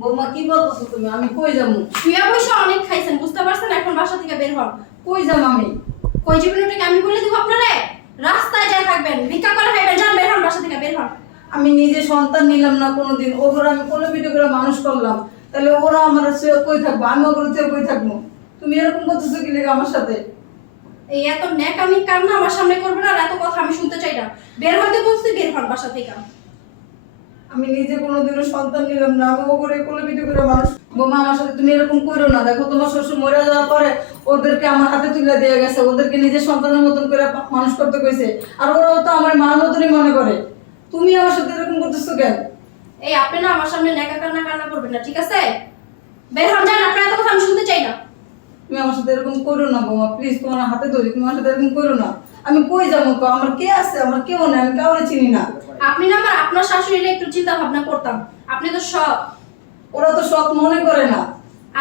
বৌমা, কি বলছো তুমি? আমি কই যাব? শুয়ে অনেক খাইছেন, বুঝতে পারছেন? এখন বাসা থেকে বের হন কই আমি? কই জীবনটাকে আমি বলে দিব আপনারে? রাস্তায় থাকবেন, ভিক্ষা করে খাইবেন বের হন, বাসা থেকে বের হন। আমি নিজে সন্তান নিলাম না কোনোদিন। ওগুলো আমি কোলে ভিডিও করে মানুষ করলাম। তাহলে ওরা আমার চেয়ে কই থাকব? আমি ওগুলো চেয়ে কই থাকব? তুমি এরকম করতেছো কি লেগে আমার সাথে? এই এত ন্যাকামি কান্না আমার সামনে করবে না আর এত কথা আমি শুনতে চাই না। বের হতে বলছি, বের হন বাসা থেকে। আমি নিজে কোনোদিনও সন্তান নিলাম না। আমি ওগুলো কোলে পিঠে করে মানুষ বৌমা আমার সাথে তুমি এরকম করো না। দেখো তোমার শ্বশুর মরে যাওয়ার পরে ওদেরকে আমার হাতে তুলে দিয়ে গেছে। ওদেরকে নিজের সন্তানের মতন করে মানুষ করতে কইছে। আর ওরাও তো আমার মার মতনই মনে করে। তুমি আমার সাথে এরকম করতেছো কেন? এই আপনি না আমার সামনে ন্যাকা কান্না কান্না করবেন না ঠিক আছে? বের হন যান আপনার এত কথা আমি শুনতে চাই না। তুমি আমার সাথে এরকম করো না বোমা। প্লিজ তোমার হাতে ধরি তুমি আমার সাথে এরকম করো না। আমি কই যাব? আমার কে আছে? আমার কেউ নেই আমি কাউরে চিনি না। আপনি না আমার আপনার শাশুড়ি শাশুড়ির একটু চিন্তা ভাবনা করতাম। আপনি তো সব ওরা তো সৎ মনে করে না।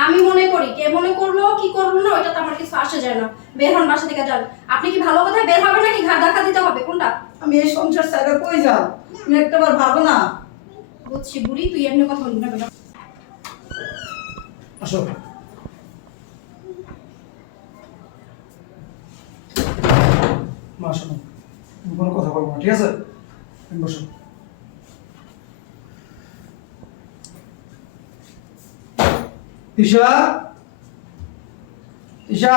আমি মনে করি কে মনে করল কি করল না ওইটা তো আমার কিছু আসে যায় না। বের হন বাসা থেকে যান। আপনি কি ভালো কথায় বের হবে নাকি ঘা দেখা দিতে হবে? কোনটা? আমি এই সংসার সাইডে কই যাও তুমি একটাবার ভাবো না। বুঝছি বুড়ি তুই এমনি কথা বলবি না বেটা। আসো। মা শোনো তুমি কোনো কথা বলব না ঠিক আছে? তুমি বসো। ঈশা ঈশা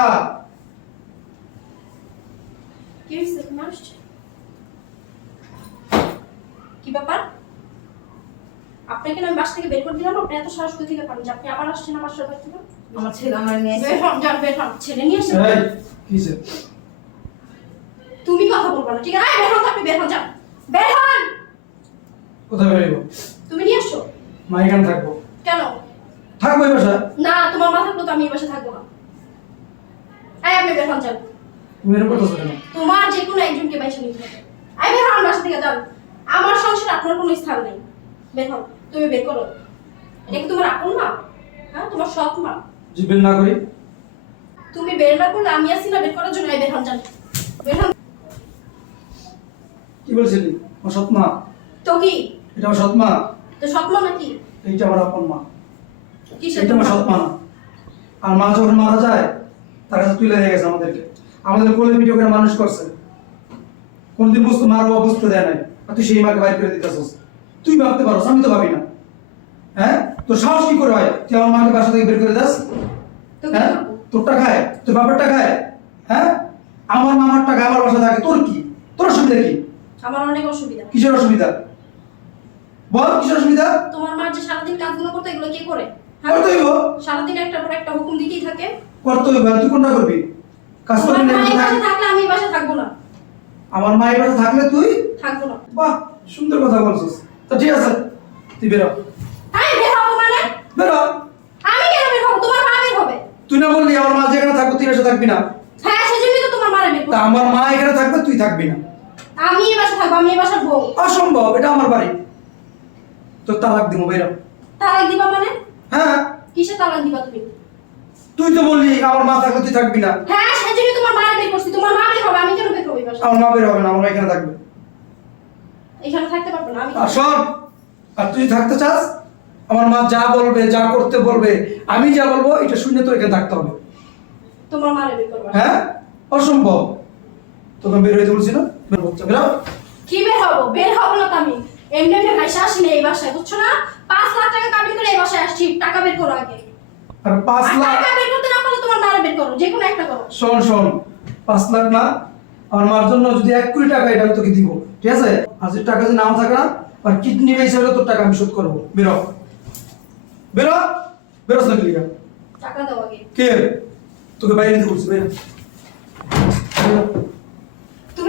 কি ব্যাপার? আপনাকে না আমি বাসা থেকে বের করে দিলাম আপনি এত সাহস করে থেকে পারেন যে আপনি আবার আসছেন আমার সরকার থেকে আমার ছেলে আমার নিয়ে বের হন যান বের হন। ছেলে নিয়ে কি? তুমি কথা বলব না ঠিক আছে? বের হন তো আপনি বের হন যান। বের হন! কোথায় বেরোবো তুমি নিয়ে আসছো মা এখানে থাকব। কেন? থাকব এই বাসায়? না তোমার মা থাকল তো আমি এই বাসা থাকব না। এই আপনি বের হন যান। তুমি এরকম করতেছো কেন? তোমার যে কোনো একজনকে বাইসা নিতে হবে। আই বের হন বাসা থেকে যান। আমার সংসার আপনার কোনো স্থান নেই। বের হন তুমি বের করো। এটা কি তোমার আপন মা? হ্যাঁ তোমার সৎ মা? জিবেন না করি। তুমি বের না করলে আমি আসি না বের করার জন্য। এই বের হন যান। বের হন। কি বলছিলি আমার তো কি? এটা আমার তো মা নাকি? এইটা আমার আপন মা। কি এটা আমার সৎ মা না। আর মা যখন মারা যায় তার কাছে তুলে দিয়ে গেছে আমাদেরকে। আমাদের কোলে ভিডিও করে মানুষ করছে। কোনদিন বুঝতো মার বাবা বুঝতে দেয় নাই। আর তুই সেই মাকে বাইর করে দিতেছিস। তুই ভাবতে পারো আমি তো ভাবি না। হ্যাঁ? তোর সাহস কি করে হয়? তুই আমার মাকে বাসা থেকে বের করে দাস? হ্যাঁ? তোরটা খায়? তোর বাপেরটা খায়? হ্যাঁ? আমার মামার টাকা আমার বাসা থাকে। তোর কি? তোর অসুবিধা কি? আমার অনেক অসুবিধা। কিসের অসুবিধা? বল কিসের অসুবিধা? তোমার মা যে সারাদিন কাজগুলো করতে এগুলো কে করে? হ্যাঁ? করতে হইব সারাদিন একটা পর একটা হুকুম দিতেই থাকে। করতে হইব তুই কোনটা করবি? কাজ করবি না মা। থাকলে আমি এই বাসায় থাকব না। আমার বাসা থাকলে তুই? থাকব না। বাহ সুন্দর কথা বলছিস। তো ঠিক আছে তুই বেরো। আমি বের হব মানে? বেরো। আমি কেন বের হব? তোমার মা বের হবে। তুই না বললি আমার মা যেখানে থাকব তুই এসে থাকবি না। হ্যাঁ সেজন্যই তো তোমার মারা বের তা আমার মা এখানে থাকবে তুই থাকবি না। আমি এই বাসায় থাকব আমি এই বাসার বউ। অসম্ভব এটা আমার বাড়ি। তোর তালাক দিব বেরো। তালাক দিবা মানে? হ্যাঁ। কিসে তালাক দিবা তুমি? তুই তো বললি আমার মা থাকলে তুই থাকবি না। হ্যাঁ সেজন্যই তোমার মারা বের করছি। তোমার মা বের হবে আমি কেন বের এই বাসায়? আমার মা বের হবে না আমার এখানে থাকবে। এখানে থাকতে পারব না আমি আর শোন আর তুই থাকতে চাস আমার মা যা বলবে যা করতে বলবে আমি যা বলব এটা শুনে তোর এখানে থাকতে হবে। তোমার মারা বের করব। হ্যাঁ? অসম্ভব। তোকে বের হইতে বলছি না? কি বের হব? বের হব না আমি। এমনি এমনি ভাইসা আসি না এই বাসায় বুঝছ না? পাঁচ লাখ টাকা কাবিন করে এই বাসায় আসছি টাকা বের করো আগে। আর পাঁচ লাখ টাকা বের করতে না পারলে তোমার মারা বের করো যে কোনো একটা করো। শোন শোন পাঁচ লাখ না আমার মার জন্য যদি এক কোটি টাকা এটা আমি তোকে দিব ঠিক আছে? আর যদি টাকা যদি নাও থাকে না আর কিডনি বেসে হলে তোর টাকা আমি শোধ করব। বেরো বেরো বেরোস না ক্লিয়ার টাকা দাও আগে। কে? তোকে বাইরে দিতে বলছি বেরো।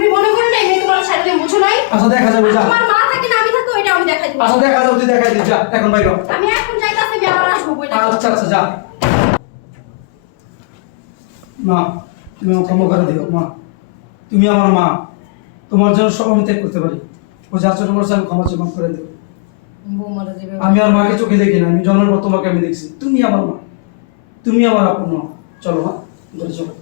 তুমি মনে করো না এমনি তোমার সাইডে বুঝো নাই? আচ্ছা দেখা যাবে যা। তোমার মা থাকে না আমি থাকো এটা আমি দেখাই দিব। আচ্ছা দেখা যাবে তুই দেখাই দিস যা এখন বাইরে আমি এখন যাইতাছি আমি আবার আসব বইটা আচ্ছা আচ্ছা যা। মা তুমি আমাকে ক্ষমা করে দিও মা। তুমি আমার মা। তোমার জন্য সব আমি ত্যাগ করতে পারি। ও যা ছোট করছে আমি ক্ষমা চেয়ে করে দেবো আমি আর মাকে চোখে দেখি না আমি জন্মের পর তোমাকে আমি দেখছি। তুমি আমার মা। তুমি আমার আপন মা। চলো মা ঘরে চলো।